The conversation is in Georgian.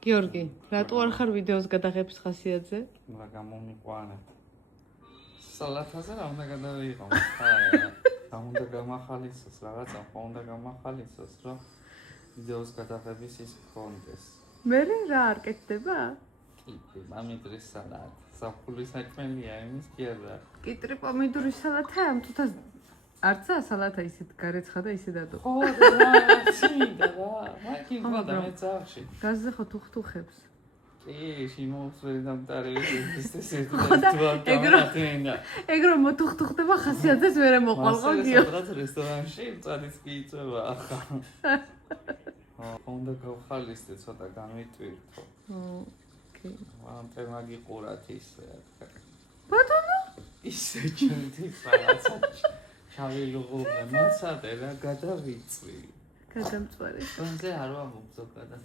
გიორგი, რატო არ ხარ ვიდეოს გადაღების ხასიათზე? რა გამომიყვანეთ. სალათაზე რა უნდა გადავიღო? რა უნდა გამახალისოს, რაღაცა უნდა გამახალისოს, რომ ვიდეოს გადაღების ის კონდეს. მე რა არ კეთდება? კიტრი, პომიდორის სალათი. საფულის საქმეა იმის კი არა. კიტრი პომიდორის სალათა ამ თუთას არცა სალათა ისეთ გარეცხა და ისე დადო. ხო, რა, ცინდა რა. მაგი ყოდა მე წავში. გაზზე ხო თუხთუხებს. კი, შემოუსველი დამტარების ეს თუახტა. ეგრო მოთუხთუხდება ხასიათზეც ვერ მოყვალ ხო გიო. სადღაც რესტორანში წადის კი იწევა ახლა. უნდა გავხალისდე ცოტა გამიტვირთო. ოკეი. ამიტომ მაგიყურათ ისე. ბატონო? ისე ჩვენთვის რაღაცა ჩავილუღობ მაცადე რა გადავიწვი. გადამწვარი. კონზე არ ვამბობ ზოგადად.